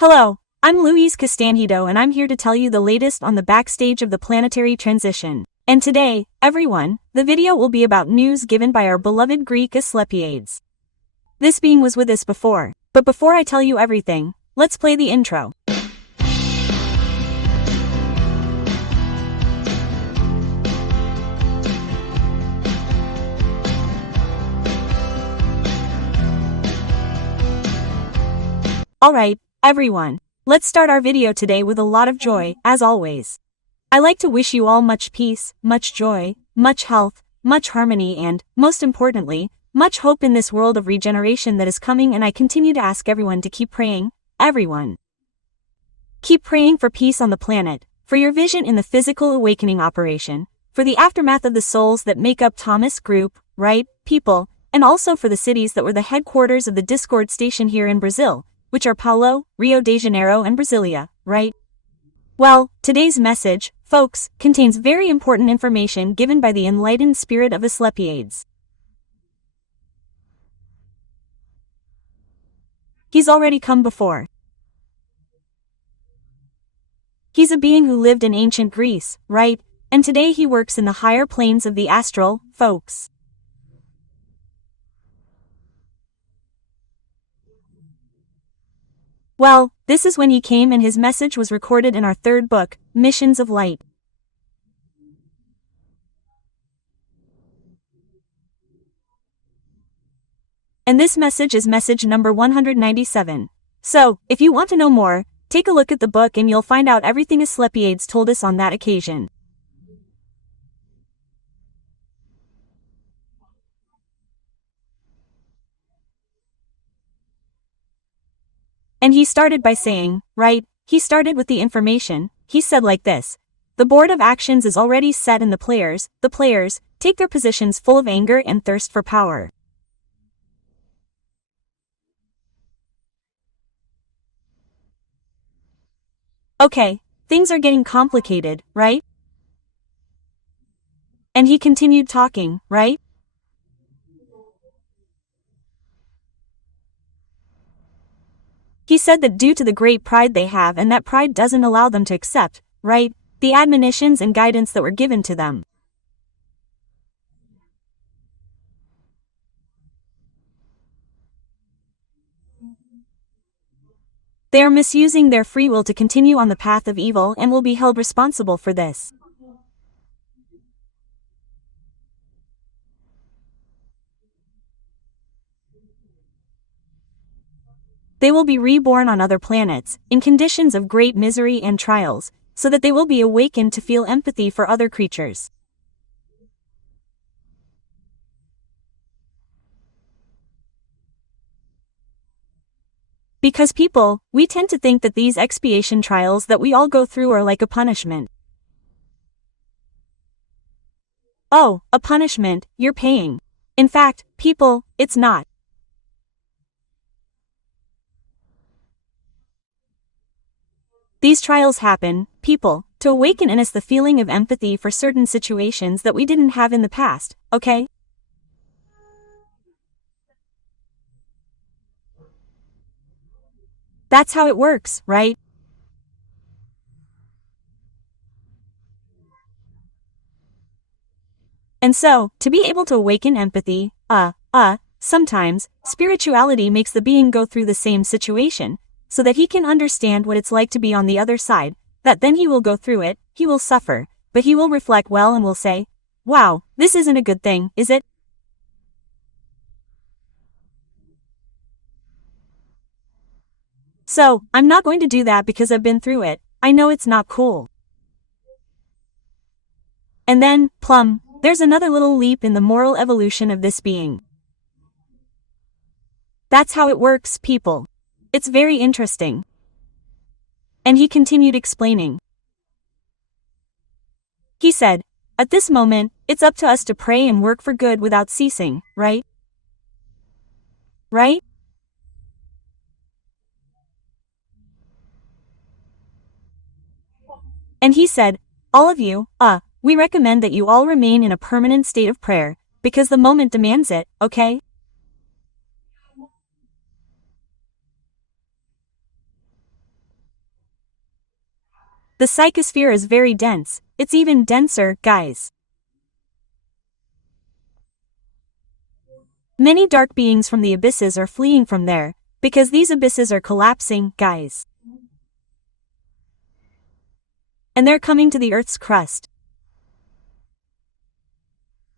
Hello, I'm Louise Castanhedo and I'm here to tell you the latest on the backstage of the planetary transition. And today, everyone, the video will be about news given by our beloved Greek Asclepiades. This being was with us before, but before I tell you everything, let's play the intro. Alright, everyone, let's start our video today with a lot of joy, as always. I like to wish you all much peace, much joy, much health, much harmony and, most importantly, much hope in this world of regeneration that is coming, and I continue to ask everyone to keep praying, everyone. Keep praying for peace on the planet, for your vision in the physical awakening operation, for the aftermath of the souls that make up Thomas Group, right, people, and also for the cities that were the headquarters of the Discord station here in Brazil, which are Paulo, Rio de Janeiro and Brasilia, right? Well, today's message, folks, contains very important information given by the enlightened spirit of Asclepiades. He's already come before. He's a being who lived in ancient Greece, right? And today he works in the higher planes of the astral, folks. Well, this is when he came, and his message was recorded in our third book, Missions of Light. And this message is message number 197. So, if you want to know more, take a look at the book and you'll find out everything Asclepiades told us on that occasion. And he started by saying, right, he started with the information. He said like this: the board of actions is already set and the players, take their positions full of anger and thirst for power. Okay, things are getting complicated, right? And he continued talking, right? He said that due to the great pride they have, and that pride doesn't allow them to accept, right, the admonitions and guidance that were given to them. They are misusing their free will to continue on the path of evil and will be held responsible for this. They will be reborn on other planets, in conditions of great misery and trials, so that they will be awakened to feel empathy for other creatures. Because people, we tend to think that these expiation trials that we all go through are like a punishment. Oh, a punishment, you're paying. In fact, people, it's not. These trials happen, people, to awaken in us the feeling of empathy for certain situations that we didn't have in the past, okay? That's how it works, right? And so, to be able to awaken empathy, sometimes, spirituality makes the being go through the same situation, so that he can understand what it's like to be on the other side, that then he will go through it, he will suffer, but he will reflect well and will say, wow, this isn't a good thing, is it? So, I'm not going to do that because I've been through it, I know it's not cool. And then, plum, there's another little leap in the moral evolution of this being. That's how it works, people. It's very interesting. And he continued explaining. He said, at this moment, it's up to us to pray and work for good without ceasing, right? Right? And he said, all of you, we recommend that you all remain in a permanent state of prayer, because the moment demands it, okay? The psychosphere is very dense, it's even denser, guys. Many dark beings from the abysses are fleeing from there, because these abysses are collapsing, guys. And they're coming to the Earth's crust.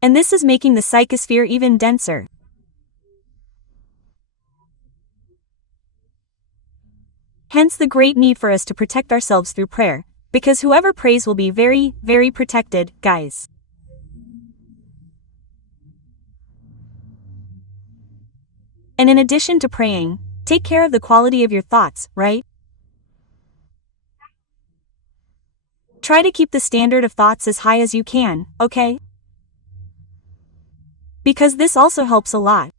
And this is making the psychosphere even denser. Hence the great need for us to protect ourselves through prayer, because whoever prays will be very, very protected, guys. And in addition to praying, take care of the quality of your thoughts, right? Try to keep the standard of thoughts as high as you can, okay? Because this also helps a lot.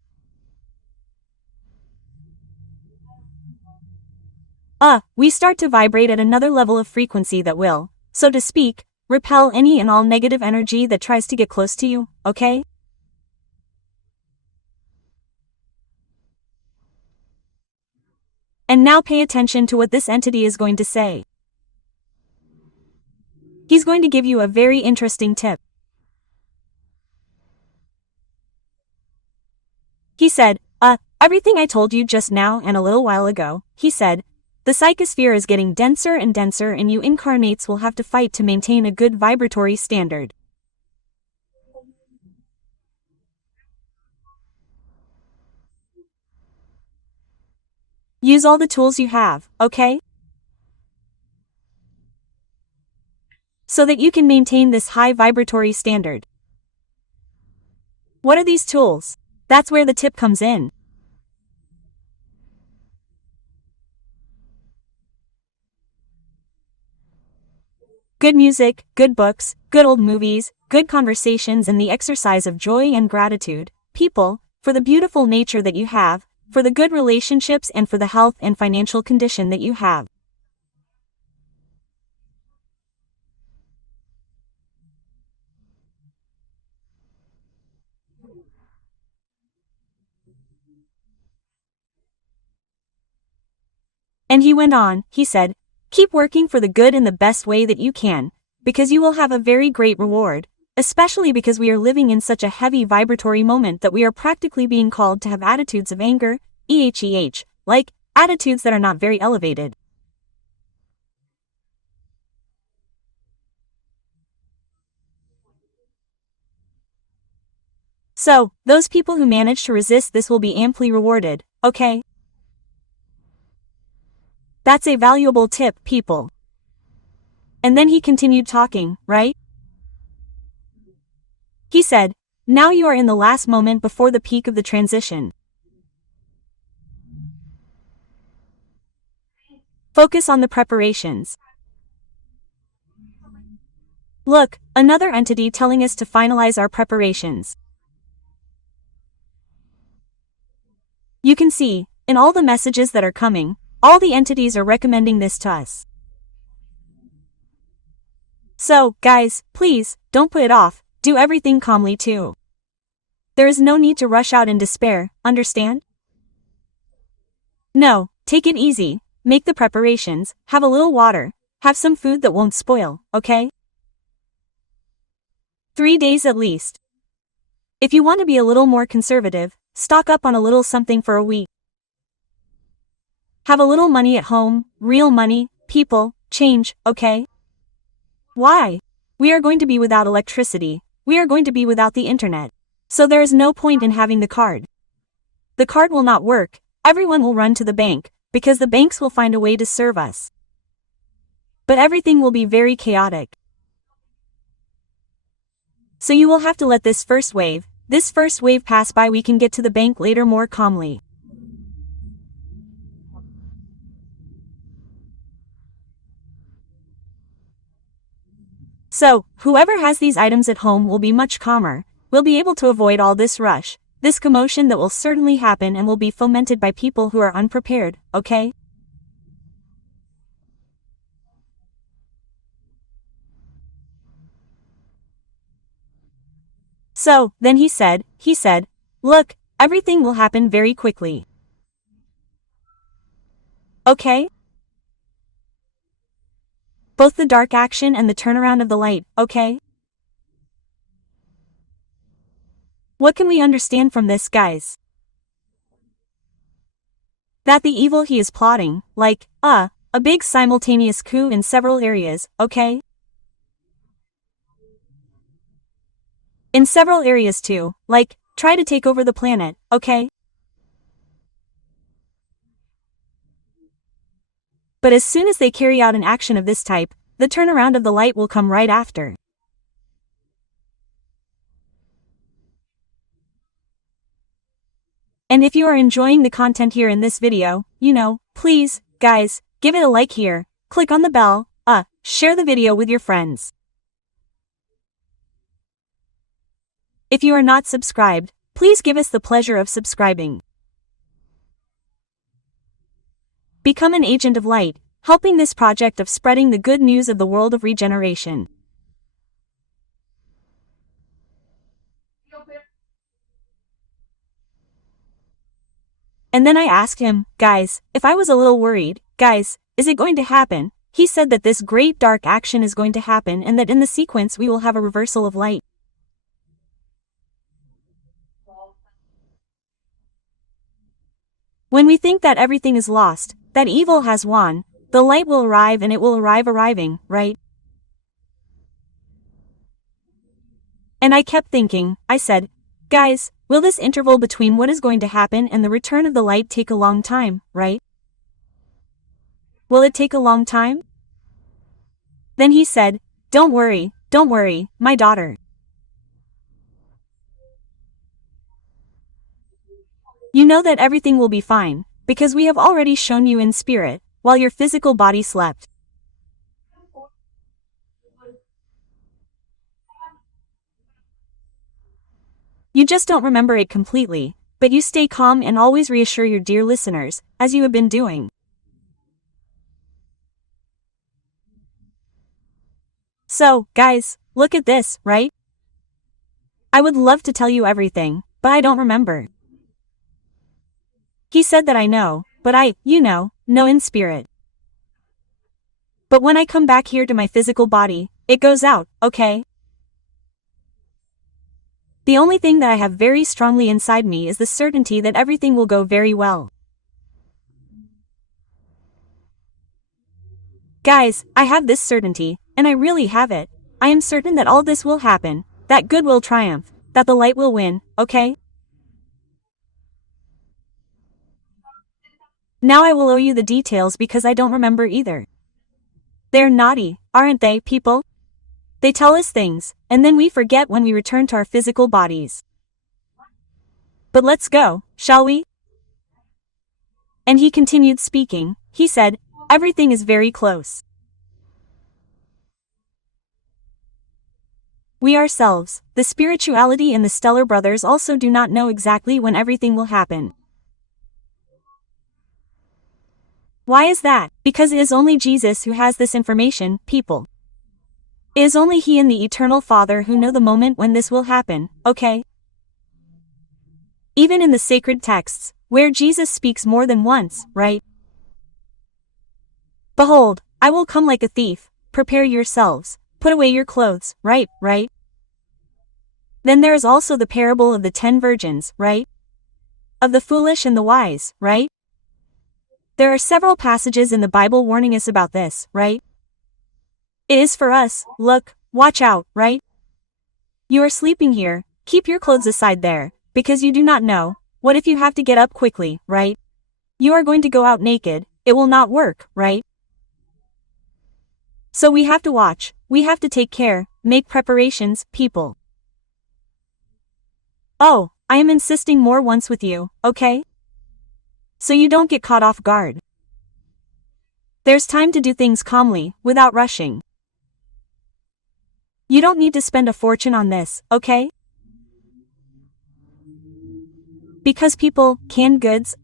We start to vibrate at another level of frequency that will, so to speak, repel any and all negative energy that tries to get close to you, okay? And now pay attention to what this entity is going to say. He's going to give you a very interesting tip. He said, everything I told you just now and a little while ago, he said, the psychosphere is getting denser and denser and you incarnates will have to fight to maintain a good vibratory standard. Use all the tools you have, okay? So that you can maintain this high vibratory standard. What are these tools? That's where the tip comes in. Good music, good books, good old movies, good conversations and the exercise of joy and gratitude, people, for the beautiful nature that you have, for the good relationships and for the health and financial condition that you have. And he went on, he said, keep working for the good in the best way that you can, because you will have a very great reward, especially because we are living in such a heavy vibratory moment that we are practically being called to have attitudes of anger, like, attitudes that are not very elevated. So, those people who manage to resist this will be amply rewarded, okay? That's a valuable tip, people. And then he continued talking, right? He said, now you are in the last moment before the peak of the transition. Focus on the preparations. Look, another entity telling us to finalize our preparations. You can see, in all the messages that are coming, all the entities are recommending this to us. So, guys, please, don't put it off, do everything calmly too. There is no need to rush out in despair, understand? No, take it easy, make the preparations, have a little water, have some food that won't spoil, okay? 3 days at least. If you want to be a little more conservative, stock up on a little something for a week. Have a little money at home, real money, people, change, okay? Why? We are going to be without electricity, we are going to be without the internet. So there is no point in having the card. The card will not work, everyone will run to the bank, because the banks will find a way to serve us. But everything will be very chaotic. So you will have to let this first wave pass by. We can get to the bank later more calmly. So, whoever has these items at home will be much calmer, will be able to avoid all this rush, this commotion that will certainly happen and will be fomented by people who are unprepared, okay? So, then he said, look, everything will happen very quickly. Okay? both the dark action and the turnaround of the light, okay? What can we understand from this, guys? That the evil he is plotting, like, a big simultaneous coup in several areas, okay? In several areas too, like, try to take over the planet, okay? But as soon as they carry out an action of this type, the turnaround of the light will come right after. And if you are enjoying the content here in this video, please, guys, give it a like here, click on the bell, share the video with your friends. If you are not subscribed, please give us the pleasure of subscribing. Become an agent of light, helping this project of spreading the good news of the world of regeneration. And then I asked him, guys, if I was a little worried, guys, is it going to happen? He said that this great dark action is going to happen and that in the sequence we will have a reversal of light. When we think that everything is lost, that evil has won, the light will arrive and it will arrive arriving, right? And I kept thinking, I said, guys, will this interval between what is going to happen and the return of the light take a long time, right? Will it take a long time? Then he said, don't worry, my daughter. You know that everything will be fine, because we have already shown you in spirit, while your physical body slept. You just don't remember it completely, but you stay calm and always reassure your dear listeners, as you have been doing. So, guys, look at this, right? I would love to tell you everything, but I don't remember. He said that I know, but I, know in spirit. But when I come back here to my physical body, it goes out, okay? The only thing that I have very strongly inside me is the certainty that everything will go very well. Guys, I have this certainty, and I really have it. I am certain that all this will happen, that good will triumph, that the light will win, okay? Now I will owe you the details because I don't remember either. They're naughty, aren't they, people? They tell us things, and then we forget when we return to our physical bodies. But let's go, shall we? And he continued speaking. He said, everything is very close. We ourselves, the spirituality and the stellar brothers also do not know exactly when everything will happen. Why is that? Because it is only Jesus who has this information, people. It is only He and the Eternal Father who know the moment when this will happen, okay? Even in the sacred texts, where Jesus speaks more than once, right? Behold, I will come like a thief, prepare yourselves, put away your clothes, right? Then there is also the parable of the 10 virgins, right? Of the foolish and the wise, right? There are several passages in the Bible warning us about this, right? It is for us, look, watch out, right? You are sleeping here, keep your clothes aside there, because you do not know, what if you have to get up quickly, right? You are going to go out naked, it will not work, right? So we have to watch, we have to take care, make preparations, people. Oh, I am insisting more once with you, okay? So you don't get caught off guard. There's time to do things calmly, without rushing. You don't need to spend a fortune on this, okay? Because people, canned goods,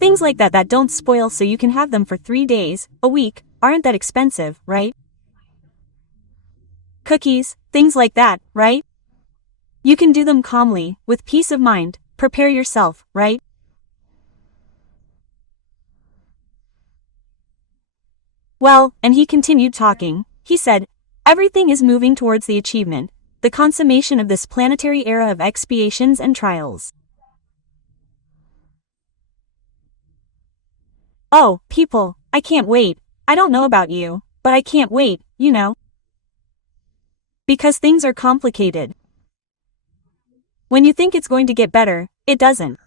things like that don't spoil so you can have them for 3 days, a week, aren't that expensive, right? Cookies, things like that, right? You can do them calmly, with peace of mind, prepare yourself, right? Well, and he continued talking. He said, everything is moving towards the achievement, the consummation of this planetary era of expiations and trials. Oh, people, I can't wait. I don't know about you, but I can't wait, you know. Because things are complicated. When you think it's going to get better, it doesn't.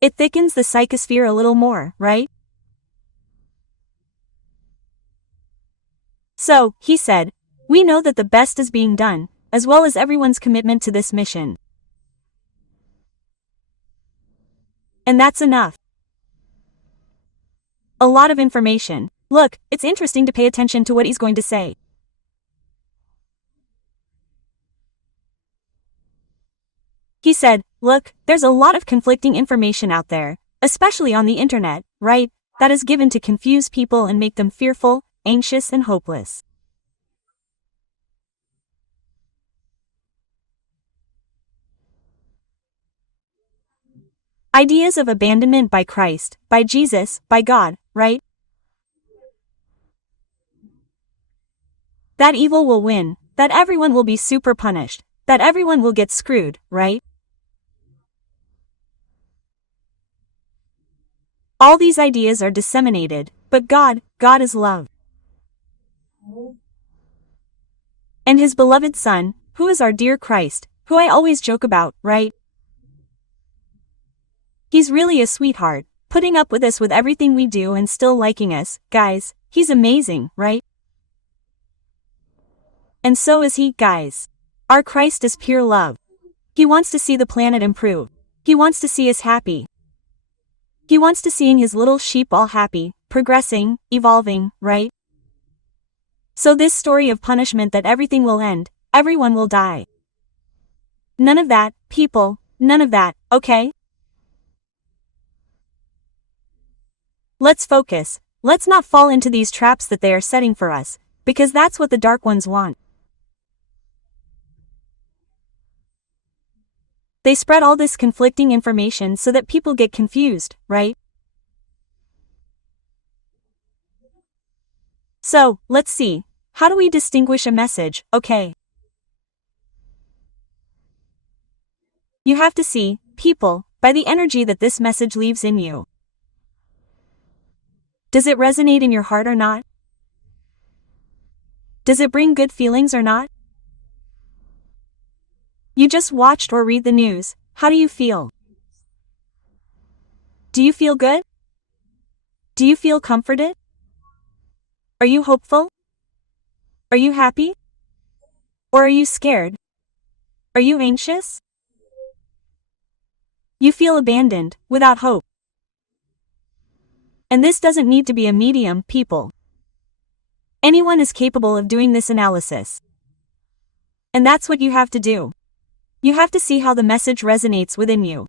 It thickens the psychosphere a little more, right? So, he said, we know that the best is being done, as well as everyone's commitment to this mission. And that's enough. A lot of information. Look, it's interesting to pay attention to what he's going to say. He said, look, there's a lot of conflicting information out there, especially on the internet, right? That is given to confuse people and make them fearful, anxious and hopeless. Ideas of abandonment by Christ, by Jesus, by God, right? That evil will win, that everyone will be super punished, that everyone will get screwed, right? All these ideas are disseminated, but God is love. And his beloved Son, who is our dear Christ, who I always joke about, right? He's really a sweetheart, putting up with us with everything we do and still liking us, guys, he's amazing, right? And so is he, guys. Our Christ is pure love. He wants to see the planet improve. He wants to see us happy. He wants to seeing his little sheep all happy, progressing, evolving, right? So this story of punishment that everything will end, everyone will die. None of that, people, none of that, okay? Let's focus, let's not fall into these traps that they are setting for us, because that's what the dark ones want. They spread all this conflicting information so that people get confused, right? So, let's see. How do we distinguish a message, okay? You have to see, people, by the energy that this message leaves in you. Does it resonate in your heart or not? Does it bring good feelings or not? You just watched or read the news, how do you feel? Do you feel good? Do you feel comforted? Are you hopeful? Are you happy? Or are you scared? Are you anxious? You feel abandoned, without hope. And this doesn't need to be a medium, people. Anyone is capable of doing this analysis. And that's what you have to do. You have to see how the message resonates within you.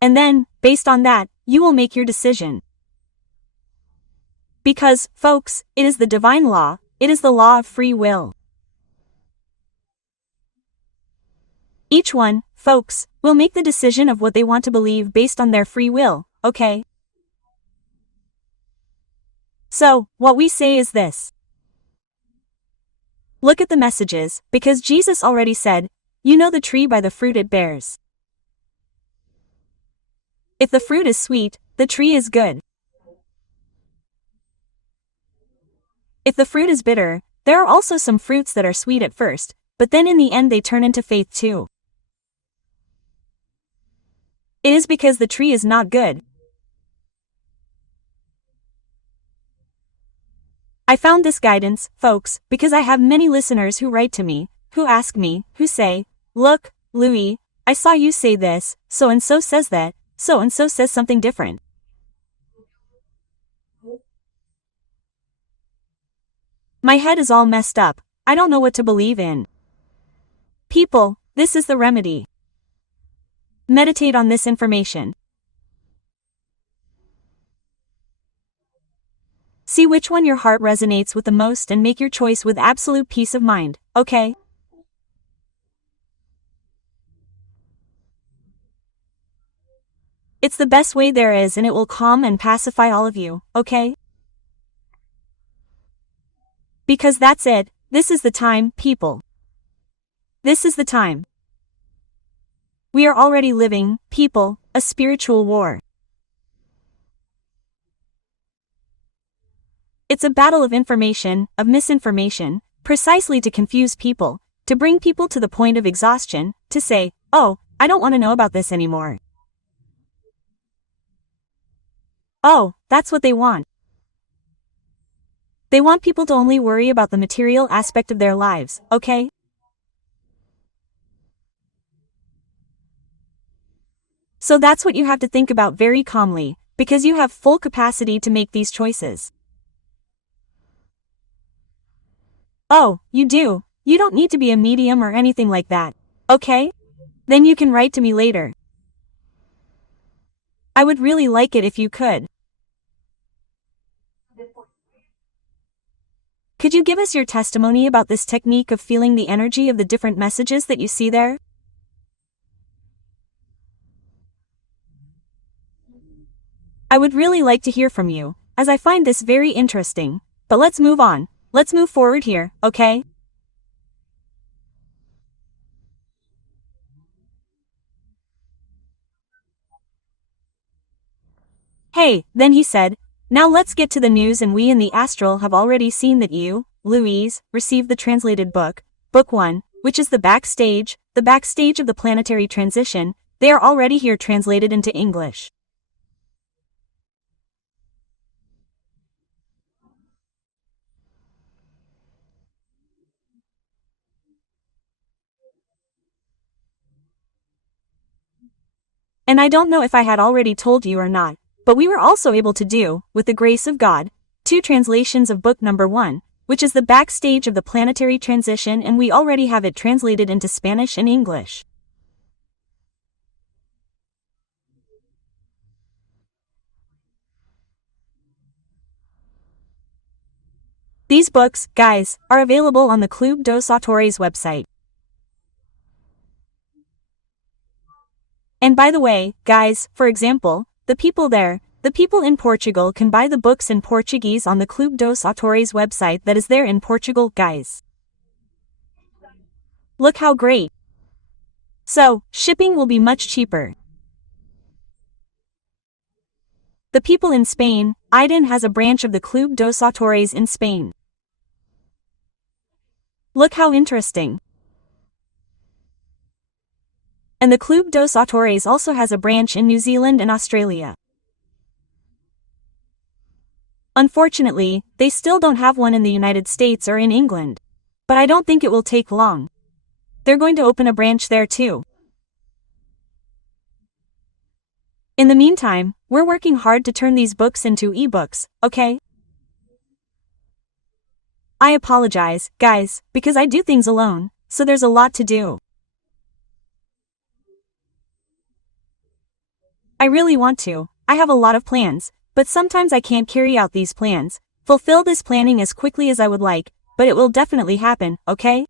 And then, based on that, you will make your decision. Because, folks, it is the divine law, it is the law of free will. Each one, folks, will make the decision of what they want to believe based on their free will, okay? So, what we say is this. Look at the messages, because Jesus already said, you know the tree by the fruit it bears. If the fruit is sweet, the tree is good. If the fruit is bitter, there are also some fruits that are sweet at first, but then in the end they turn into faith too. It is because the tree is not good. I found this guidance, folks, because I have many listeners who write to me, who ask me, who say, look, Louis, I saw you say this, so-and-so says that, so-and-so says something different. My head is all messed up, I don't know what to believe in. People, this is the remedy. Meditate on this information. See which one your heart resonates with the most and make your choice with absolute peace of mind, okay? It's the best way there is, and it will calm and pacify all of you, okay? Because that's it, this is the time, people. This is the time. We are already living, people, a spiritual war. It's a battle of information, of misinformation, precisely to confuse people, to bring people to the point of exhaustion, to say, oh, I don't want to know about this anymore. Oh, that's what they want. They want people to only worry about the material aspect of their lives, okay? So that's what you have to think about very calmly, because you have full capacity to make these choices. Oh, you do. You don't need to be a medium or anything like that, okay? Then you can write to me later. I would really like it if you could. Could you give us your testimony about this technique of feeling the energy of the different messages that you see there? I would really like to hear from you, as I find this very interesting, but let's move on. Let's move forward here, okay? Hey, then he said, now let's get to the news, and we in the astral have already seen that you, Louise, received the translated book, Book 1, which is the backstage of the planetary transition. They are already here translated into English. And I don't know if I had already told you or not, but we were also able to do, with the grace of God, 2 translations of book number 1, which is the backstage of the planetary transition, and we already have it translated into Spanish and English. These books, guys, are available on the Club dos Autores website. And by the way, guys, for example, the people in Portugal can buy the books in Portuguese on the Club dos Autores website that is there in Portugal, guys. Look how great. So, shipping will be much cheaper. The people in Spain, Aiden has a branch of the Club dos Autores in Spain. Look how interesting. And the Club dos Autores also has a branch in New Zealand and Australia. Unfortunately, they still don't have one in the United States or in England. But I don't think it will take long. They're going to open a branch there too. In the meantime, we're working hard to turn these books into ebooks, okay? I apologize, guys, because I do things alone, so there's a lot to do. I really want to. I have a lot of plans, but sometimes I can't carry out these plans, fulfill this planning as quickly as I would like, but it will definitely happen, okay?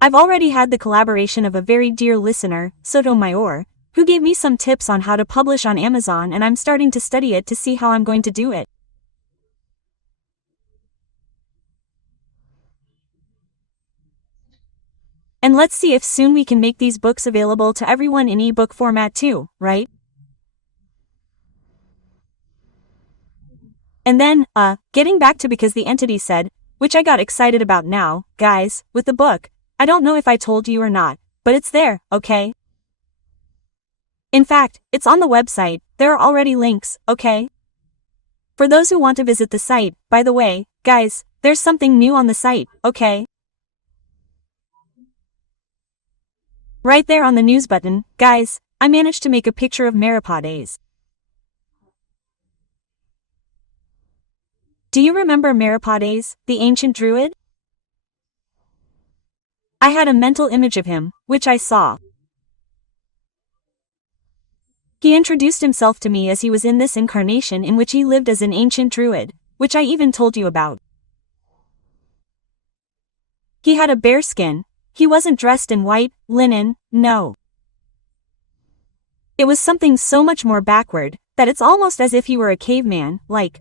I've already had the collaboration of a very dear listener, Sotomayor, who gave me some tips on how to publish on Amazon, and I'm starting to study it to see how I'm going to do it. And let's see if soon we can make these books available to everyone in ebook format too, right? And then, getting back to because the entity said, which I got excited about now, guys, with the book, I don't know if I told you or not, but it's there, okay? In fact, it's on the website, there are already links, okay? For those who want to visit the site, by the way, guys, there's something new on the site, okay? Right there on the news button, guys, I managed to make a picture of Maripades. Do you remember Maripades, the ancient druid? I had a mental image of him, which I saw. He introduced himself to me as he was in this incarnation in which he lived as an ancient druid, which I even told you about. He had a bear skin, He wasn't dressed in white linen, no. It was something so much more backward, that it's almost as if he were a caveman, like,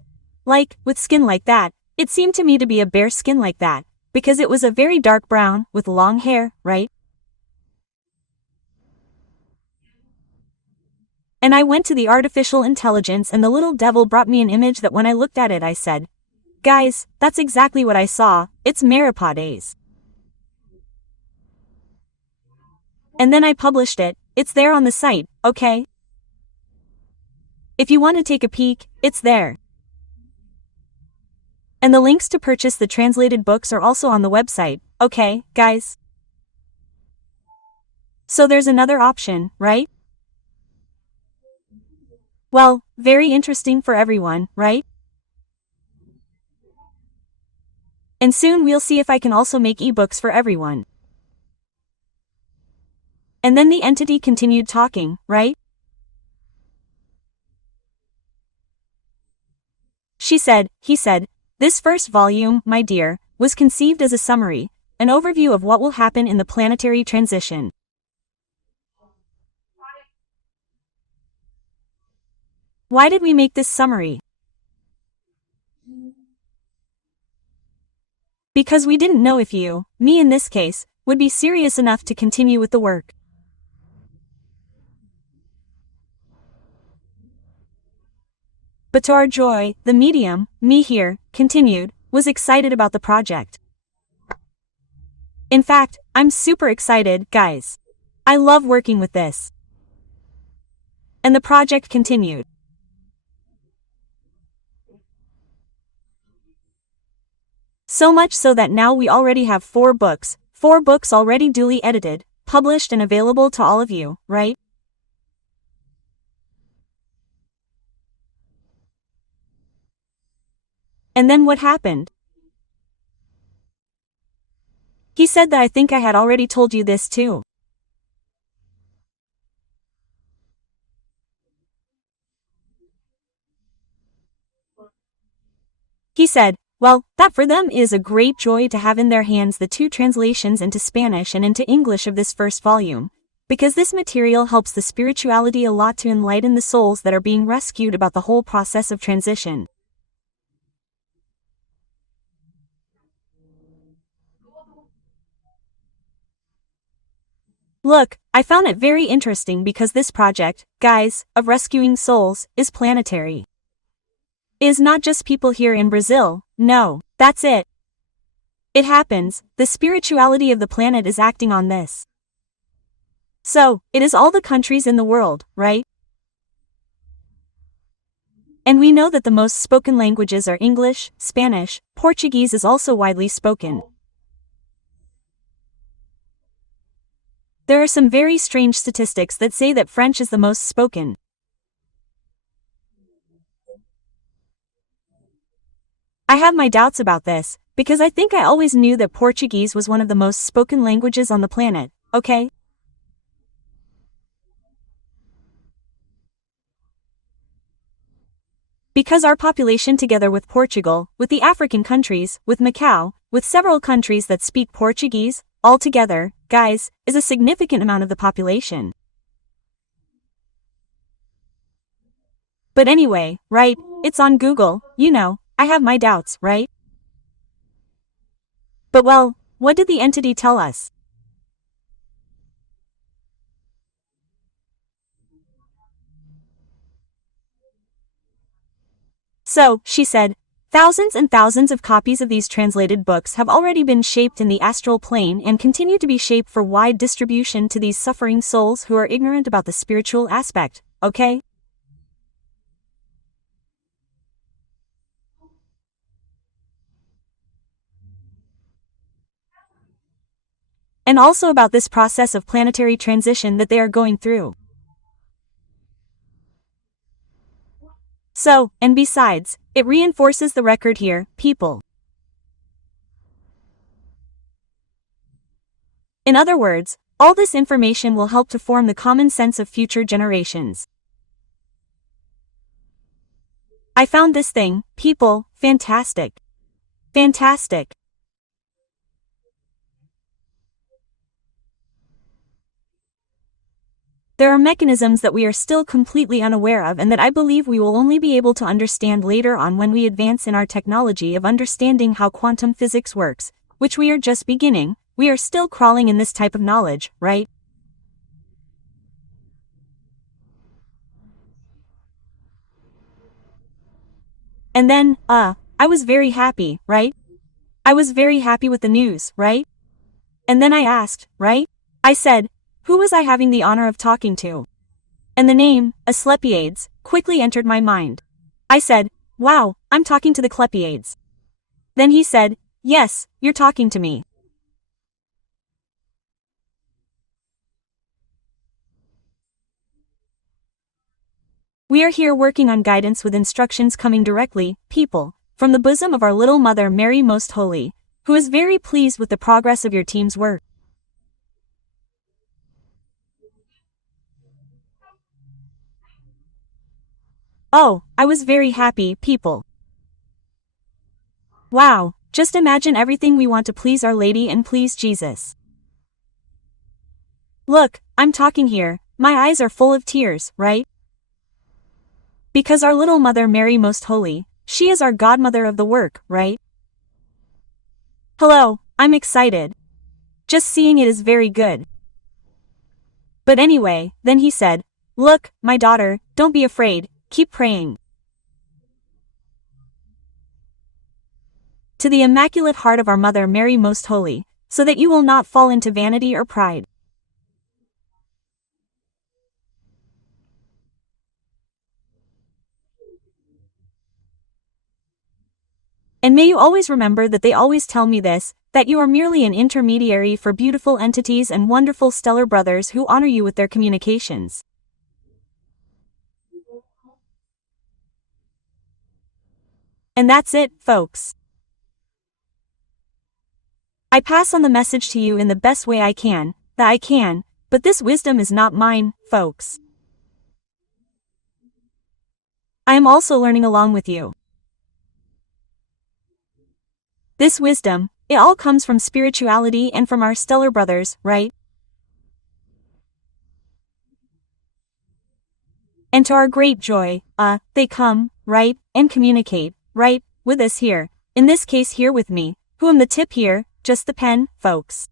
with skin like that. It seemed to me to be a bare skin like that, because it was a very dark brown, with long hair, right? And I went to the artificial intelligence and the little devil brought me an image that when I looked at it I said, guys, that's exactly what I saw, it's Maripodes. And then I published it, it's there on the site, okay? If you want to take a peek, it's there. And the links to purchase the translated books are also on the website, okay, guys? So there's another option, right? Well, very interesting for everyone, right? And soon we'll see if I can also make ebooks for everyone. And then the entity continued talking, right? He said, this first volume, my dear, was conceived as a summary, an overview of what will happen in the planetary transition. Why did we make this summary? Because we didn't know if you, me in this case, would be serious enough to continue with the work. But to our joy, the medium, me here, continued, was excited about the project. In fact, I'm super excited, guys. I love working with this. And the project continued. So much so that now we already have 4 books already duly edited, published and available to all of you, right? And then what happened? He said that I think I had already told you this too. He said, well, that for them is a great joy to have in their hands the 2 translations into Spanish and into English of this first volume, because this material helps the spirituality a lot to enlighten the souls that are being rescued about the whole process of transition. Look, I found it very interesting because this project, guys, of rescuing souls, is planetary. Is not just people here in Brazil, no, that's it. It happens, the spirituality of the planet is acting on this. So, it is all the countries in the world, right? And we know that the most spoken languages are English, Spanish, Portuguese is also widely spoken. There are some very strange statistics that say that French is the most spoken. I have my doubts about this, because I think I always knew that Portuguese was one of the most spoken languages on the planet, okay? Because our population together with Portugal, with the African countries, with Macau, with several countries that speak Portuguese, altogether, guys, is a significant amount of the population. But anyway, right, it's on Google, you know, I have my doubts, right? But well, what did the entity tell us? So, she said, thousands and thousands of copies of these translated books have already been shaped in the astral plane and continue to be shaped for wide distribution to these suffering souls who are ignorant about the spiritual aspect, okay? And also about this process of planetary transition that they are going through. So, and besides, it reinforces the record here, people. In other words, all this information will help to form the common sense of future generations. I found this thing, people, fantastic. Fantastic. There are mechanisms that we are still completely unaware of and that I believe we will only be able to understand later on when we advance in our technology of understanding how quantum physics works, which we are just beginning. We are still crawling in this type of knowledge, right? And then, I was very happy, right? I was very happy with the news, right? And then I asked, right? I said, who was I having the honor of talking to? And the name, Asclepiades, quickly entered my mind. I said, wow, I'm talking to the Clepiades. Then he said, yes, you're talking to me. We are here working on guidance with instructions coming directly, people, from the bosom of our little Mother Mary Most Holy, who is very pleased with the progress of your team's work. Oh, I was very happy, people. Wow, just imagine everything we want to please Our Lady and please Jesus. Look, I'm talking here, my eyes are full of tears, right? Because our little Mother Mary Most Holy, she is our godmother of the work, right? Hello, I'm excited. Just seeing it is very good. But anyway, then he said, look, my daughter, don't be afraid, keep praying. To the Immaculate Heart of our Mother Mary Most Holy, so that you will not fall into vanity or pride. And may you always remember that they always tell me this, that you are merely an intermediary for beautiful entities and wonderful stellar brothers who honor you with their communications. And that's it, folks. I pass on the message to you in the best way I can, but this wisdom is not mine, folks. I am also learning along with you. This wisdom, it all comes from spirituality and from our stellar brothers, right? And to our great joy, they come, right, and communicate, right, with us here, in this case here with me, who am the tip here, just the pen, folks.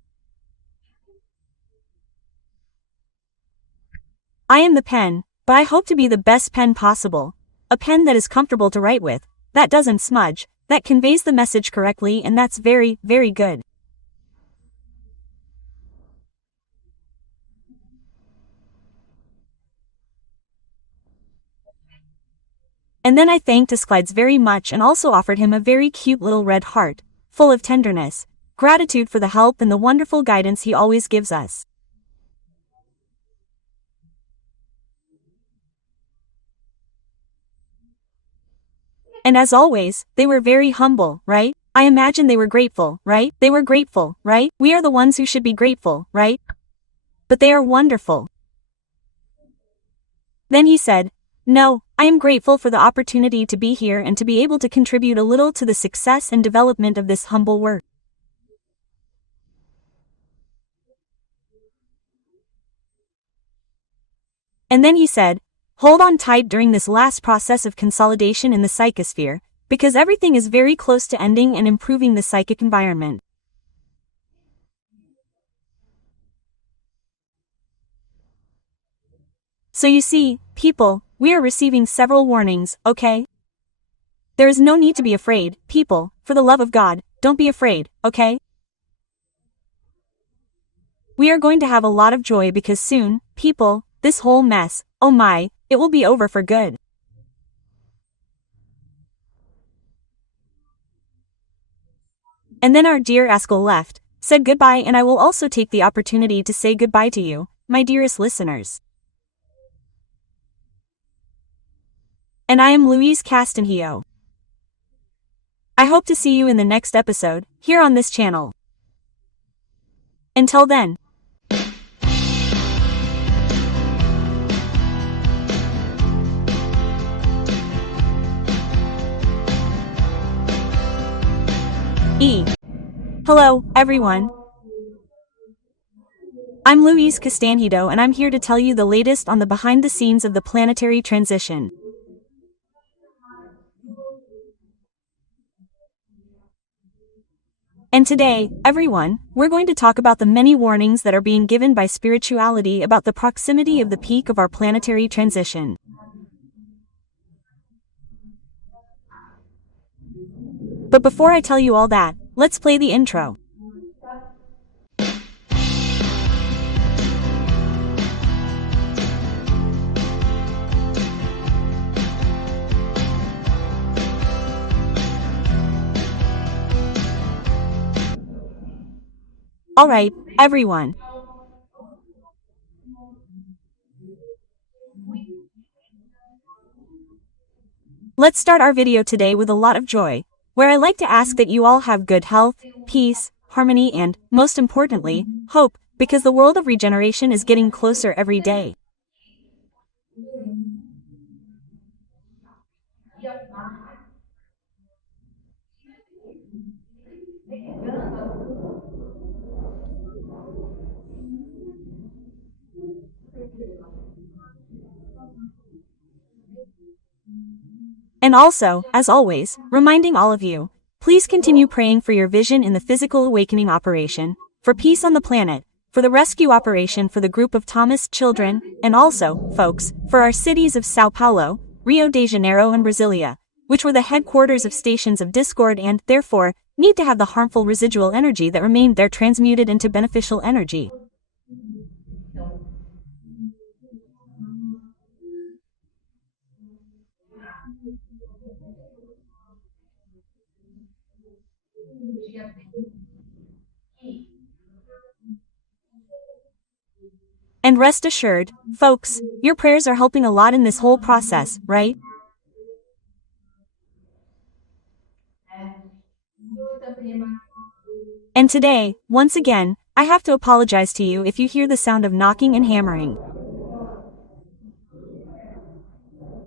I am the pen, but I hope to be the best pen possible, a pen that is comfortable to write with, that doesn't smudge, that conveys the message correctly, and that's very, very good. And then I thanked Asclepiades very much and also offered him a very cute little red heart, full of tenderness, gratitude for the help and the wonderful guidance he always gives us. And as always, they were very humble, right? I imagine they were grateful, right? They were grateful, right? We are the ones who should be grateful, right? But they are wonderful. Then he said, no, I am grateful for the opportunity to be here and to be able to contribute a little to the success and development of this humble work. And then he said, hold on tight during this last process of consolidation in the psychosphere, because everything is very close to ending and improving the psychic environment. So you see, people, we are receiving several warnings, okay? There is no need to be afraid, people, for the love of God, don't be afraid, okay? We are going to have a lot of joy because soon, people, this whole mess, oh my, it will be over for good. And then our dear Askel left, said goodbye, and I will also take the opportunity to say goodbye to you, my dearest listeners. And I am Louise Castanhedo. I hope to see you in the next episode, here on this channel. Until then. Hello, everyone. I'm Louise Castanhedo and I'm here to tell you the latest on the behind the scenes of the planetary transition. And today, everyone, we're going to talk about the many warnings that are being given by spirituality about the proximity of the peak of our planetary transition. But before I tell you all that, let's play the intro. Alright, everyone. Let's start our video today with a lot of joy, where I like to ask that you all have good health, peace, harmony and, most importantly, hope, because the world of regeneration is getting closer every day. And also, as always, reminding all of you, please continue praying for your vision in the physical awakening operation, for peace on the planet, for the rescue operation for the group of Thomas children, and also, folks, for our cities of Sao Paulo, Rio de Janeiro and Brasilia, which were the headquarters of stations of discord and, therefore, need to have the harmful residual energy that remained there transmuted into beneficial energy. And rest assured, folks, your prayers are helping a lot in this whole process, right? And today, once again, I have to apologize to you if you hear the sound of knocking and hammering.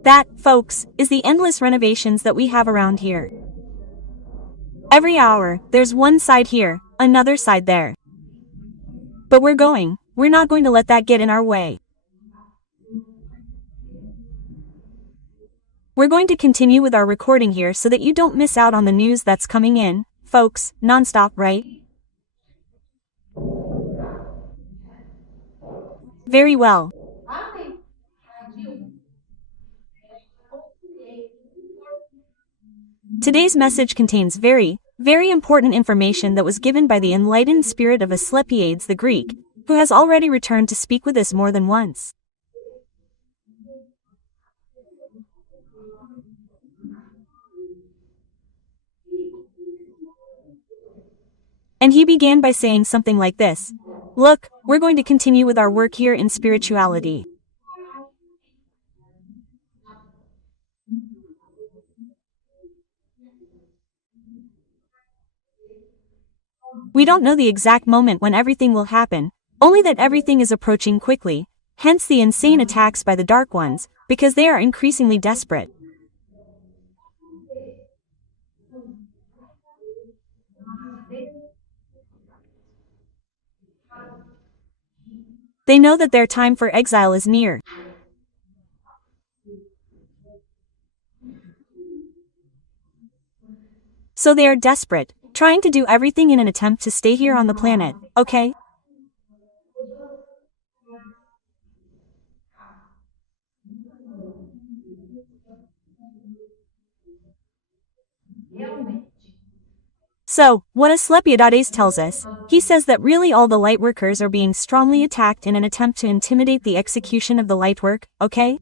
That, folks, is the endless renovations that we have around here. Every hour, there's one side here, another side there. But we're not going to let that get in our way. We're going to continue with our recording here so that you don't miss out on the news that's coming in, folks, non-stop, right? Very well. Today's message contains very important information that was given by the enlightened spirit of Asclepiades the Greek, who has already returned to speak with us more than once. And he began by saying something like this: "Look, we're going to continue with our work here in spirituality. We don't know the exact moment when everything will happen, only that everything is approaching quickly, hence the insane attacks by the Dark Ones, because they are increasingly desperate. They know that their time for exile is near. So they are desperate, trying to do everything in an attempt to stay here on the planet, okay? So, what Asclepiades tells us, he says that really all the lightworkers are being strongly attacked in an attempt to intimidate the execution of the lightwork, okay?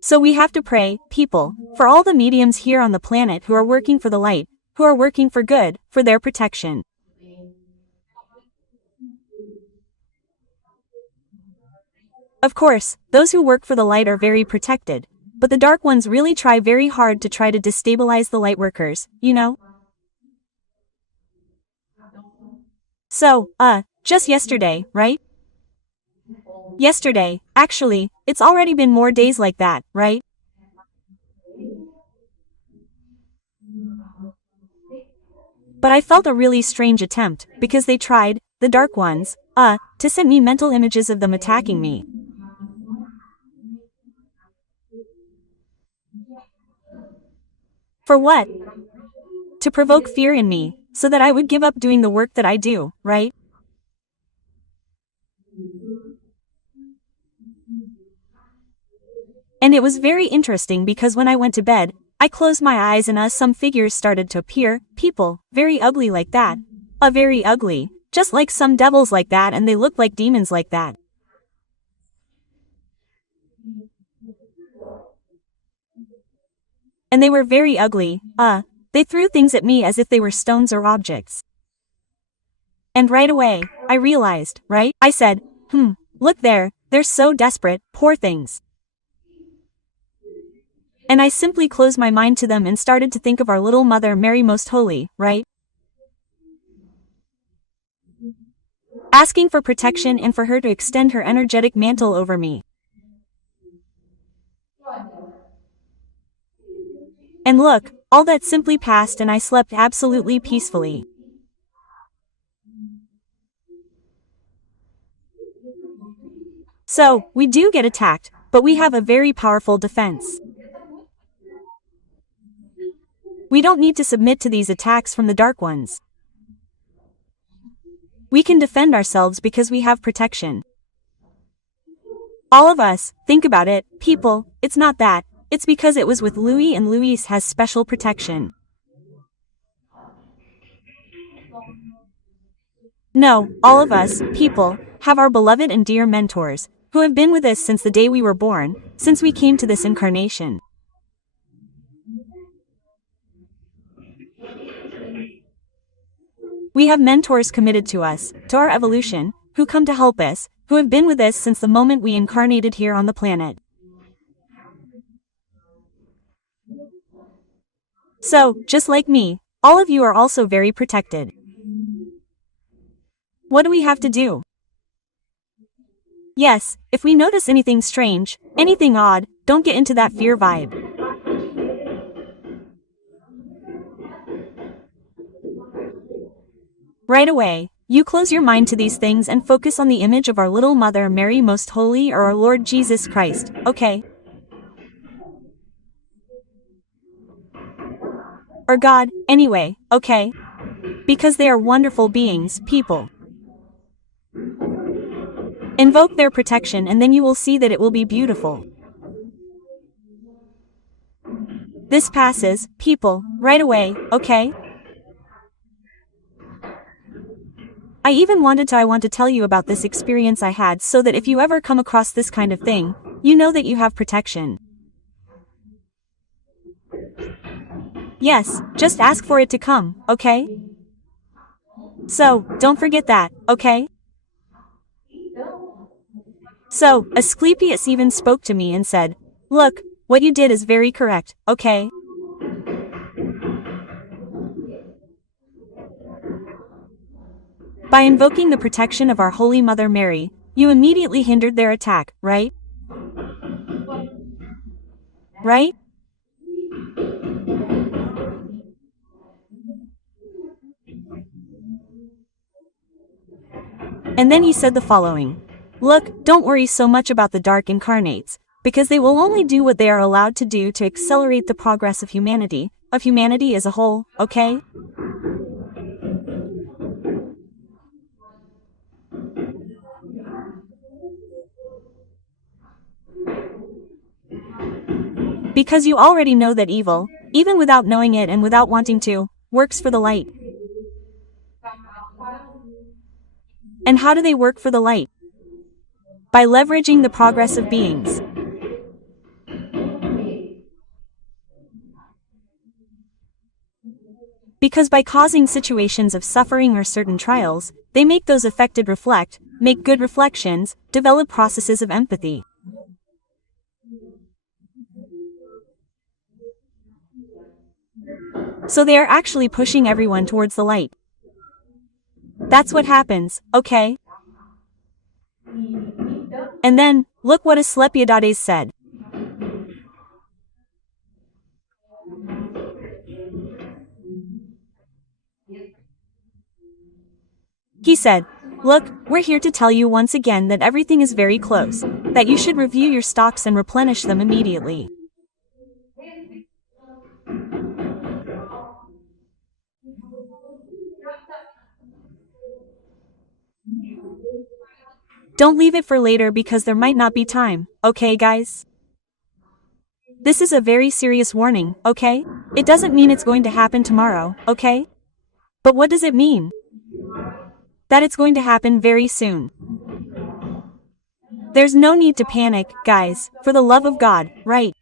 So we have to pray, people, for all the mediums here on the planet who are working for the light, who are working for good, for their protection. Of course, those who work for the light are very protected, but the dark ones really try very hard to try to destabilize the light workers, you know? So, just yesterday, right? Yesterday, actually, it's already been more days like that, right? But I felt a really strange attempt, because they tried, the dark ones, to send me mental images of them attacking me. For what? To provoke fear in me, so that I would give up doing the work that I do, right? And it was very interesting because when I went to bed, I closed my eyes and some figures started to appear, people, very ugly like that. Very ugly, just like some devils like that, and they looked like demons like that. And they were very ugly, they threw things at me as if they were stones or objects. And right away, I realized, right? I said, look there, they're so desperate, poor things. And I simply closed my mind to them and started to think of our little Mother Mary Most Holy, right? Asking for protection and for her to extend her energetic mantle over me. And look, all that simply passed and I slept absolutely peacefully. So, we do get attacked, but we have a very powerful defense. We don't need to submit to these attacks from the dark ones. We can defend ourselves because we have protection. All of us, think about it, people, it's not that, it's because it was with Louis and Louise has special protection. No, all of us, people, have our beloved and dear mentors, who have been with us since the day we were born, since we came to this incarnation. We have mentors committed to us, to our evolution, who come to help us, who have been with us since the moment we incarnated here on the planet. So, just like me, all of you are also very protected. What do we have to do? Yes, if we notice anything strange, anything odd, don't get into that fear vibe. Right away, you close your mind to these things and focus on the image of our little Mother Mary Most Holy or our Lord Jesus Christ, okay? Or God, anyway, okay? Because they are wonderful beings, people. Invoke their protection and then you will see that it will be beautiful. This passes, people, right away, okay? I want to tell you about this experience I had so that if you ever come across this kind of thing, you know that you have protection. Yes, just ask for it to come, okay? So, don't forget that, okay? So, Asclepius even spoke to me and said, look, what you did is very correct, okay? By invoking the protection of our Holy Mother Mary, you immediately hindered their attack, right? Right? And then he said the following. Look, don't worry so much about the dark incarnates, because they will only do what they are allowed to do to accelerate the progress of humanity as a whole, okay? Because you already know that evil, even without knowing it and without wanting to, works for the light. And how do they work for the light? By leveraging the progress of beings. Because by causing situations of suffering or certain trials, they make those affected reflect, make good reflections, develop processes of empathy. So they are actually pushing everyone towards the light. That's what happens, okay? And then, look what Asclepiades said. He said, "Look, we're here to tell you once again that everything is very close, that you should review your stocks and replenish them immediately." Don't leave it for later because there might not be time, okay guys? This is a very serious warning, okay? It doesn't mean it's going to happen tomorrow, okay? But what does it mean? That it's going to happen very soon. There's no need to panic, guys, for the love of God, right?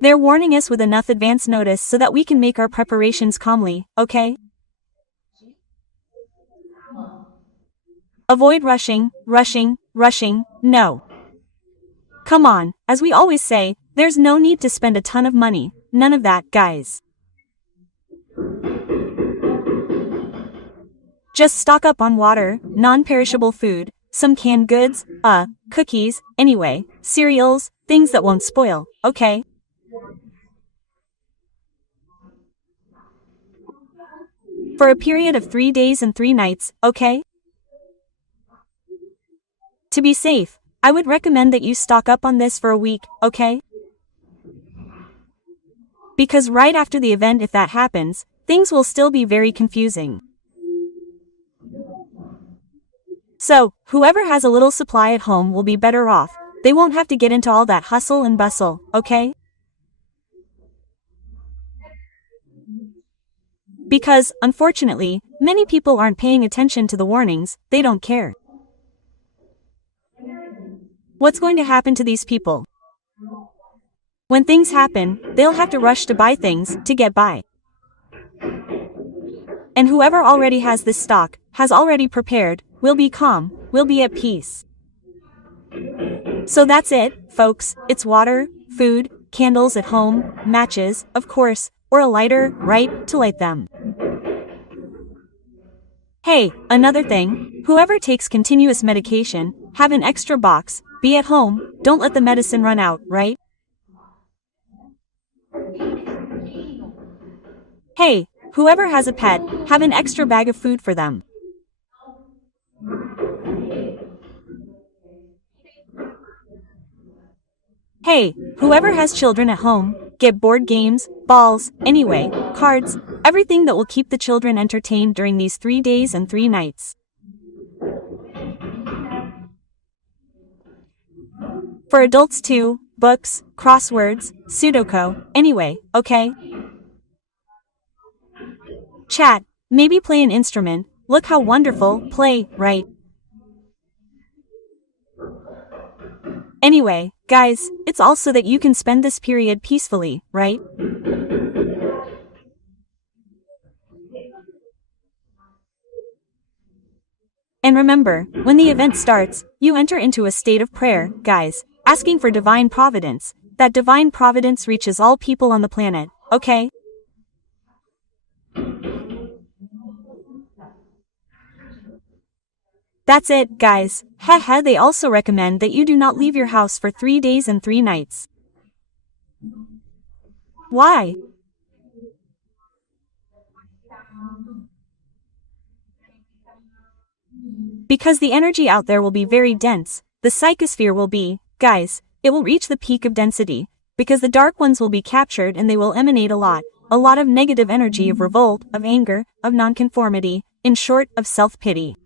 They're warning us with enough advance notice so that we can make our preparations calmly, okay? Avoid rushing, no. Come on, as we always say, there's no need to spend a ton of money, none of that, guys. Just stock up on water, non-perishable food, some canned goods, cookies, anyway, cereals, things that won't spoil, okay? For a period of 3 days and 3 nights, okay? To be safe, I would recommend that you stock up on this for a week, okay? Because right after the event, if that happens, things will still be very confusing. So, whoever has a little supply at home will be better off. They won't have to get into all that hustle and bustle, okay? Because, unfortunately, many people aren't paying attention to the warnings, they don't care. What's going to happen to these people? When things happen, they'll have to rush to buy things to get by. And whoever already has this stock, has already prepared, will be calm, will be at peace. So that's it, folks, it's water, food, candles at home, matches, of course, or a lighter, right, to light them. Hey, another thing, whoever takes continuous medication, have an extra box, be at home, don't let the medicine run out, right? Hey, whoever has a pet, have an extra bag of food for them. Hey, whoever has children at home, get board games, balls, anyway, cards, everything that will keep the children entertained during these 3 days and 3 nights. For adults too, books, crosswords, Sudoku, anyway, okay? Chat, maybe play an instrument, look how wonderful, play, right? Anyway, guys, it's all so that you can spend this period peacefully, right? And remember, when the event starts, you enter into a state of prayer, guys, asking for divine providence, that divine providence reaches all people on the planet, okay? That's it, guys. Haha, they also recommend that you do not leave your house for 3 days and 3 nights. Why? Because the energy out there will be very dense, the psychosphere will be, guys, it will reach the peak of density, because the dark ones will be captured and they will emanate a lot of negative energy of revolt, of anger, of nonconformity, in short, of self-pity.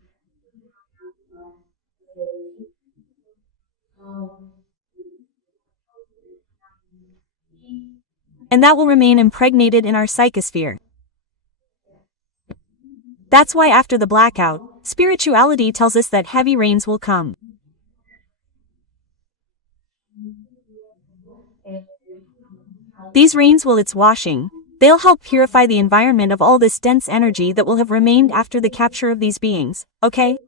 And that will remain impregnated in our psychosphere. That's why after the blackout, spirituality tells us that heavy rains will come. These rains will its washing. They'll help purify the environment of all this dense energy that will have remained after the capture of these beings, okay?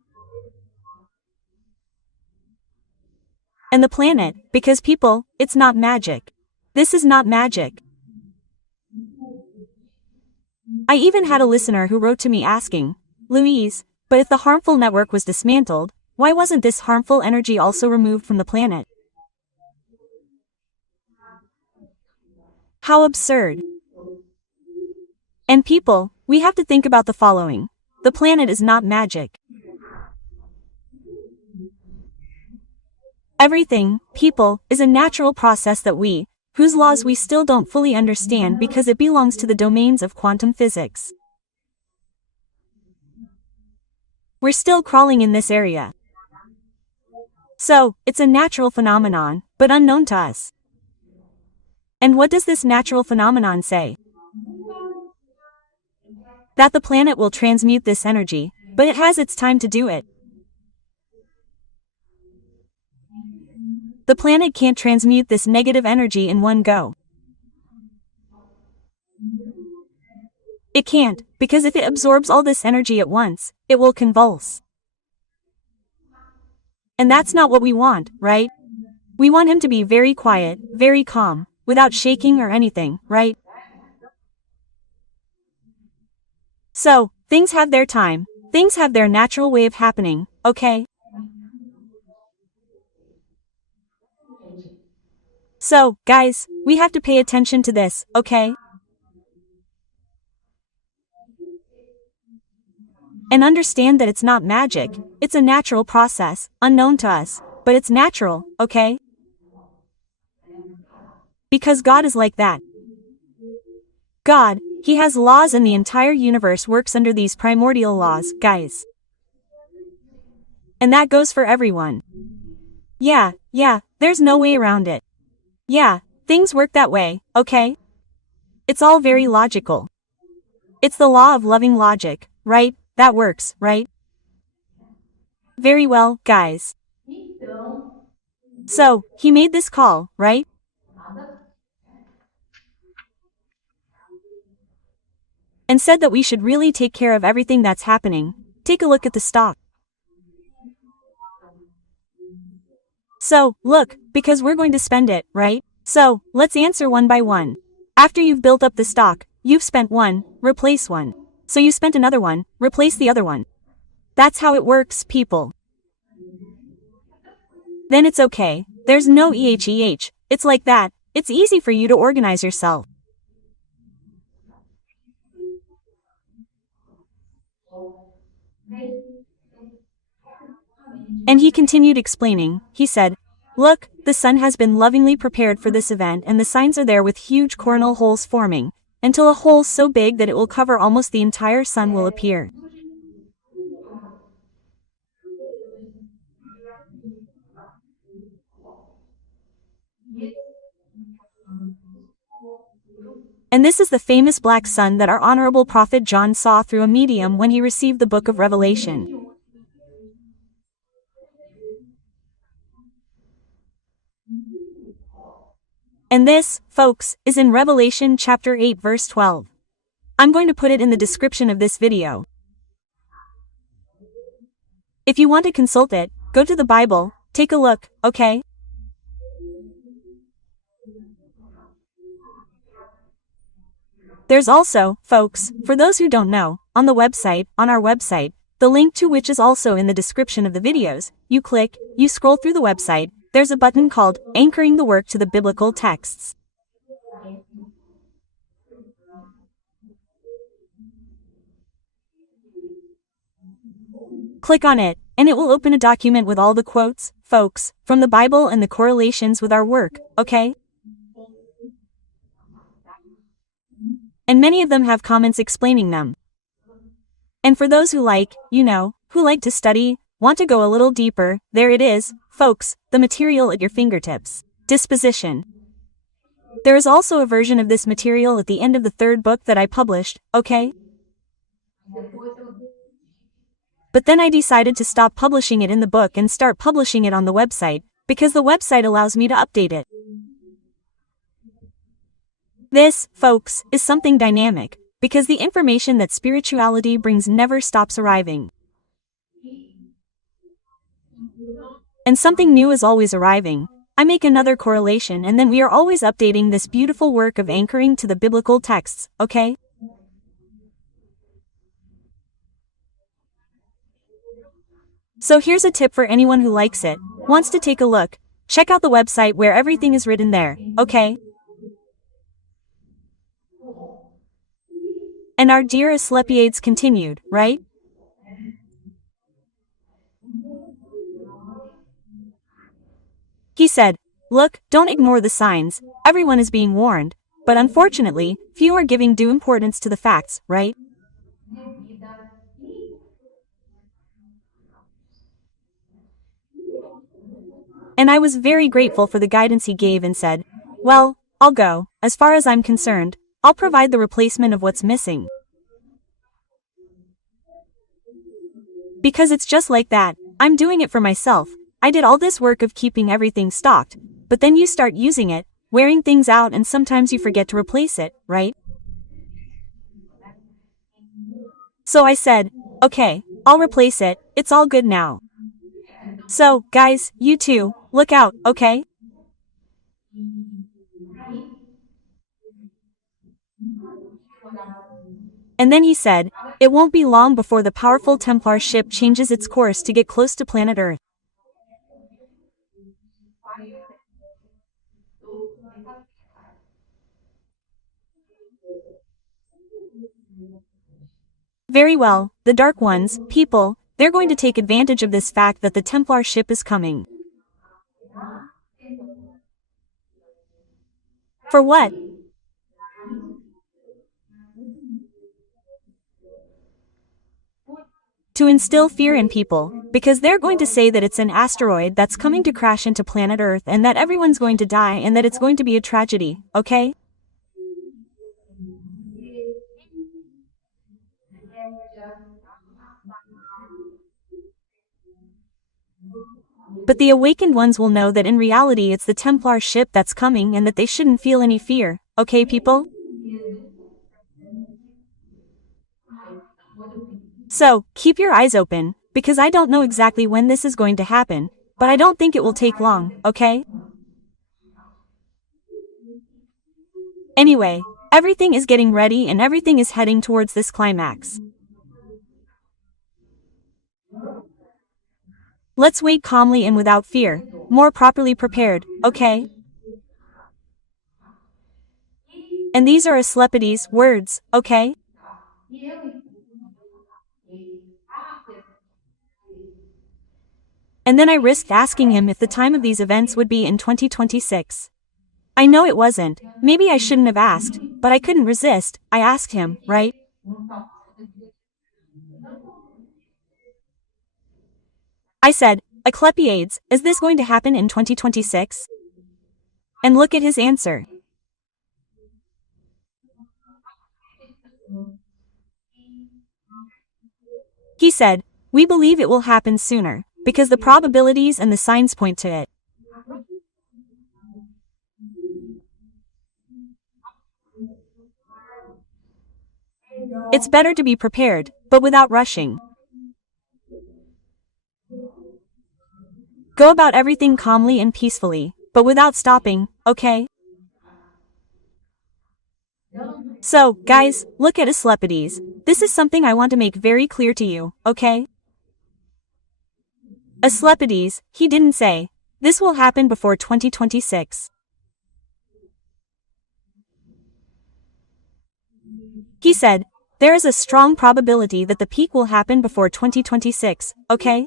And the planet, because people, it's not magic. This is not magic. I even had a listener who wrote to me asking, Louise, but if the harmful network was dismantled, why wasn't this harmful energy also removed from the planet? How absurd. And people, we have to think about the following. The planet is not magic. Everything, people, is a natural process whose laws we still don't fully understand because it belongs to the domains of quantum physics. We're still crawling in this area. So, it's a natural phenomenon, but unknown to us. And what does this natural phenomenon say? That the planet will transmute this energy, but it has its time to do it. The planet can't transmute this negative energy in one go. It can't, because if it absorbs all this energy at once, it will convulse. And that's not what we want, right? We want him to be very quiet, very calm, without shaking or anything, right? So, things have their time, things have their natural way of happening, okay? So, guys, we have to pay attention to this, okay? And understand that it's not magic, it's a natural process, unknown to us, but it's natural, okay? Because God is like that. God, He has laws and the entire universe works under these primordial laws, guys. And that goes for everyone. Yeah, there's no way around it. Yeah, things work that way, okay? It's all very logical. It's the law of loving logic, right? That works, right? Very well, guys. So, he made this call, right? And said that we should really take care of everything that's happening. Take a look at the stock. So, look, because we're going to spend it, right? So, let's answer one by one. After you've built up the stock, you've spent one, replace one. So you spent another one, replace the other one. That's how it works, people. Then it's okay, there's no EHEH, it's like that, it's easy for you to organize yourself. And he continued explaining, he said, look, the sun has been lovingly prepared for this event and the signs are there with huge coronal holes forming, until a hole so big that it will cover almost the entire sun will appear. And this is the famous black sun that our honorable prophet John saw through a medium when he received the book of Revelation. And this, folks, is in Revelation chapter 8 verse 12. I'm going to put it in the description of this video. If you want to consult it, go to the Bible, take a look, okay? There's also, folks, for those who don't know, on our website, the link to which is also in the description of the videos, you click, you scroll through the website, there's a button called Anchoring the Work to the Biblical Texts. Click on it, and it will open a document with all the quotes, folks, from the Bible and the correlations with our work, okay? And many of them have comments explaining them. And for those who like, who like to study, want to go a little deeper, there it is, folks, the material at your fingertips. Disposition. There is also a version of this material at the end of the third book that I published, okay? But then I decided to stop publishing it in the book and start publishing it on the website, because the website allows me to update it. This, folks, is something dynamic, because the information that spirituality brings never stops arriving. And something new is always arriving. I make another correlation and then we are always updating this beautiful work of anchoring to the biblical texts, okay? So here's a tip for anyone who likes it, wants to take a look. Check out the website where everything is written there, okay? And our dear Asclepiades continued, right? He said, look, don't ignore the signs, everyone is being warned, but unfortunately, few are giving due importance to the facts, right? And I was very grateful for the guidance he gave and said, well, I'll go, as far as I'm concerned, I'll provide the replacement of what's missing. Because it's just like that, I'm doing it for myself, I did all this work of keeping everything stocked, but then you start using it, wearing things out and sometimes you forget to replace it, right? So I said, okay, I'll replace it, it's all good now. So, guys, you too, look out, okay? And then he said, it won't be long before the powerful Templar ship changes its course to get close to planet Earth. Very well, the Dark Ones, people, they're going to take advantage of this fact that the Templar ship is coming. For what? To instill fear in people, because they're going to say that it's an asteroid that's coming to crash into planet Earth and that everyone's going to die and that it's going to be a tragedy, okay? But the awakened ones will know that in reality it's the Templar ship that's coming and that they shouldn't feel any fear, okay people? So, keep your eyes open, because I don't know exactly when this is going to happen, but I don't think it will take long, okay? Anyway, everything is getting ready and everything is heading towards this climax. Let's wait calmly and without fear, more properly prepared, okay? And these are Asclepiades' words, okay? And then I risked asking him if the time of these events would be in 2026. I know it wasn't, maybe I shouldn't have asked, but I couldn't resist, I asked him, right? I said, Asclepiades, is this going to happen in 2026? And look at his answer. He said, we believe it will happen sooner, because the probabilities and the signs point to it. It's better to be prepared, but without rushing. Go about everything calmly and peacefully, but without stopping, okay? So, guys, look at Asclepiades. This is something I want to make very clear to you, okay? Asclepiades, he didn't say, this will happen before 2026. He said, there is a strong probability that the peak will happen before 2026, okay?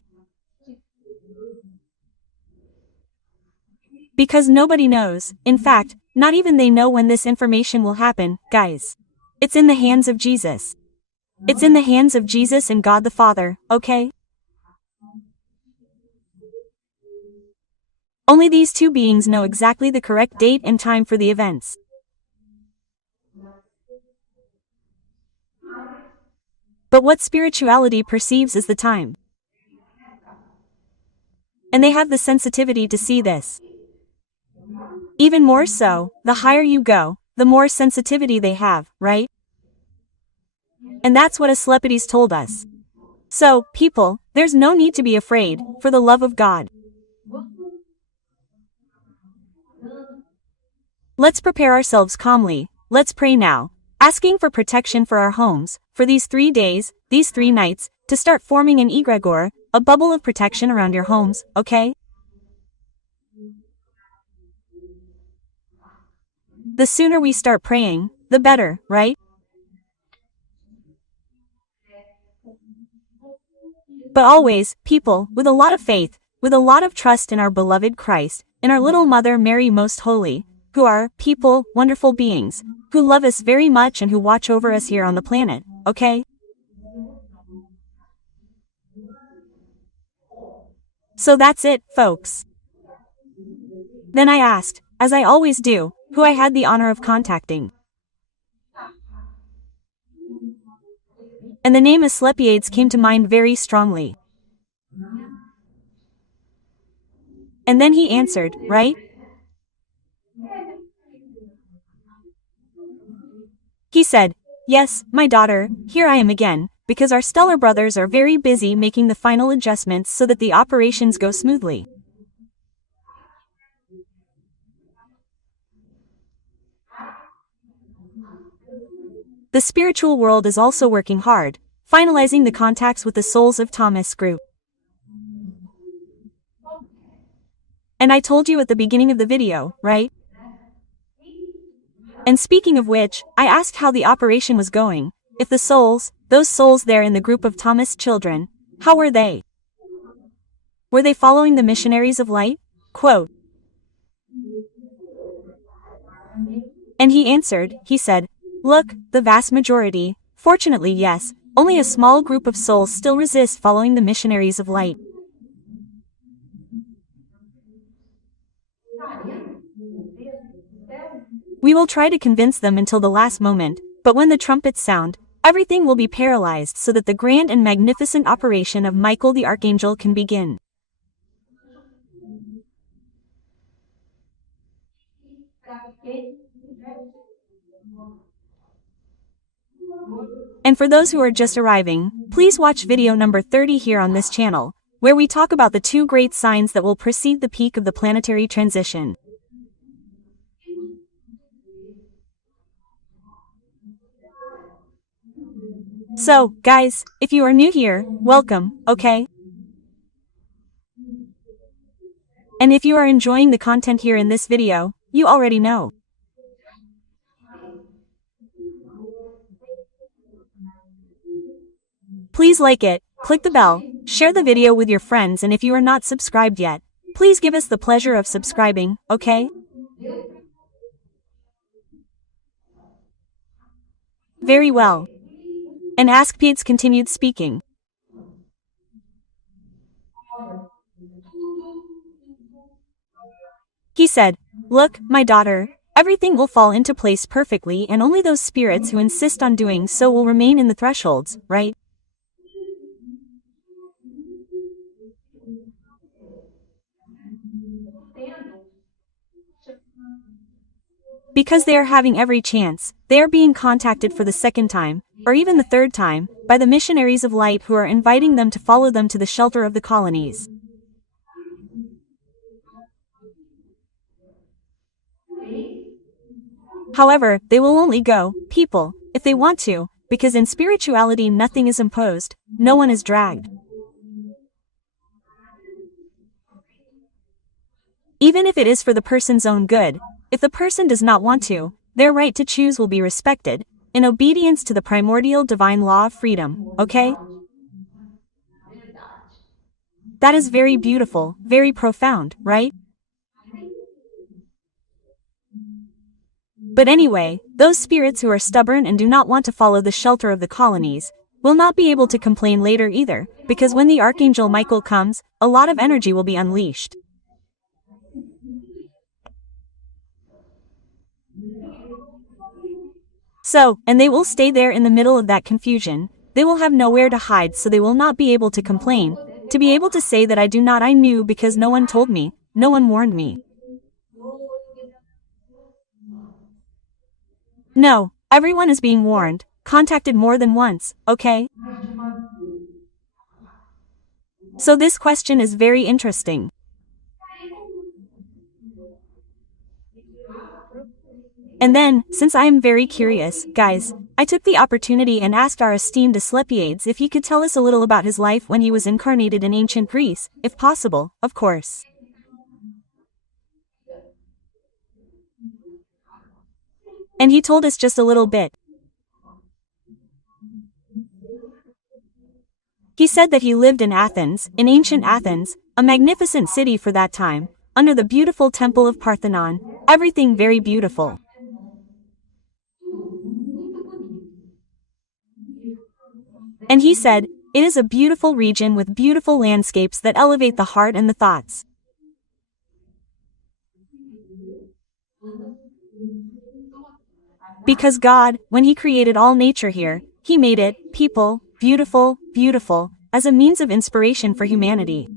Because nobody knows, in fact, not even they know when this information will happen, guys. It's in the hands of Jesus. It's in the hands of Jesus and God the Father, okay? Only these two beings know exactly the correct date and time for the events. But what spirituality perceives is the time. And they have the sensitivity to see this. Even more so, the higher you go, the more sensitivity they have, right? And that's what Asclepiades told us. So, people, there's no need to be afraid, for the love of God. Let's prepare ourselves calmly, let's pray now, asking for protection for our homes, for these 3 days, these 3 nights, to start forming an egregore, a bubble of protection around your homes, okay? The sooner we start praying, the better, right? But always, people, with a lot of faith, with a lot of trust in our beloved Christ, in our little Mother Mary Most Holy, who are, people, wonderful beings, who love us very much and who watch over us here on the planet, okay? So that's it, folks. Then I asked, as I always do, who I had the honor of contacting. And the name Asclepiades came to mind very strongly. And then he answered, right? He said, yes, my daughter, here I am again, because our stellar brothers are very busy making the final adjustments so that the operations go smoothly. The spiritual world is also working hard, finalizing the contacts with the souls of Thomas Group. And I told you at the beginning of the video, right? And speaking of which, I asked how the operation was going, if the souls, those souls there in the group of Thomas children, how were they? Were they following the missionaries of light? Quote. And he answered, he said, look, the vast majority, fortunately yes, only a small group of souls still resist following the missionaries of light. We will try to convince them until the last moment, but when the trumpets sound, everything will be paralyzed so that the grand and magnificent operation of Michael the Archangel can begin. And for those who are just arriving, please watch video number 30 here on this channel, where we talk about the two great signs that will precede the peak of the planetary transition. So, guys, if you are new here, welcome, okay? And if you are enjoying the content here in this video, you already know. Please like it, click the bell, share the video with your friends, and if you are not subscribed yet, please give us the pleasure of subscribing, okay? Very well. And Asclepiades continued speaking. He said, look, my daughter, everything will fall into place perfectly and only those spirits who insist on doing so will remain in the thresholds, right? Because they are having every chance, they are being contacted for the second time, or even the third time, by the missionaries of light who are inviting them to follow them to the shelter of the colonies. However, they will only go, people, if they want to, because in spirituality nothing is imposed, no one is dragged. Even if it is for the person's own good, if the person does not want to, their right to choose will be respected, in obedience to the primordial divine law of freedom, okay? That is very beautiful, very profound, right? But anyway, those spirits who are stubborn and do not want to follow the shelter of the colonies, will not be able to complain later either, because when the Archangel Michael comes, a lot of energy will be unleashed. So, and they will stay there in the middle of that confusion, they will have nowhere to hide, so they will not be able to complain, to be able to say that I knew because no one told me, no one warned me. No, everyone is being warned, contacted more than once, okay? So this question is very interesting. And then, since I am very curious, guys, I took the opportunity and asked our esteemed Asclepiades if he could tell us a little about his life when he was incarnated in ancient Greece, if possible, of course. And he told us just a little bit. He said that he lived in Athens, in ancient Athens, a magnificent city for that time, under the beautiful temple of Parthenon, everything very beautiful. And he said, it is a beautiful region with beautiful landscapes that elevate the heart and the thoughts. Because God, when He created all nature here, He made it, people, beautiful, beautiful, as a means of inspiration for humanity.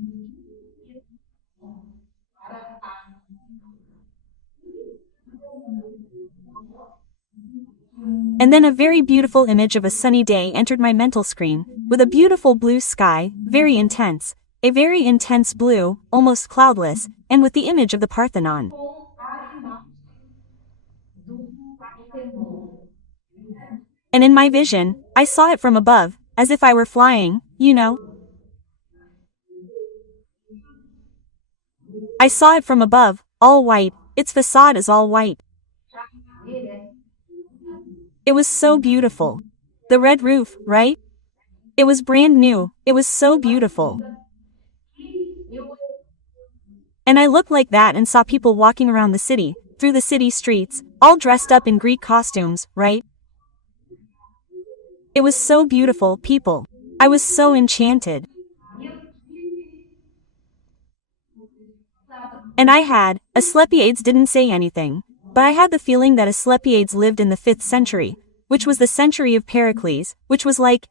And then a very beautiful image of a sunny day entered my mental screen, with a beautiful blue sky, very intense, a very intense blue, almost cloudless, and with the image of the Parthenon. And in my vision, I saw it from above, as if I were flying, you know. I saw it from above, all white, its facade is all white. It was so beautiful. The red roof, right? It was brand new, it was so beautiful. And I looked like that and saw people walking around the city, through the city streets, all dressed up in Greek costumes, right? It was so beautiful, people. I was so enchanted. And Asclepiades didn't say anything, but I had the feeling that Asclepiades lived in the 5th century, which was the century of Pericles, which was like,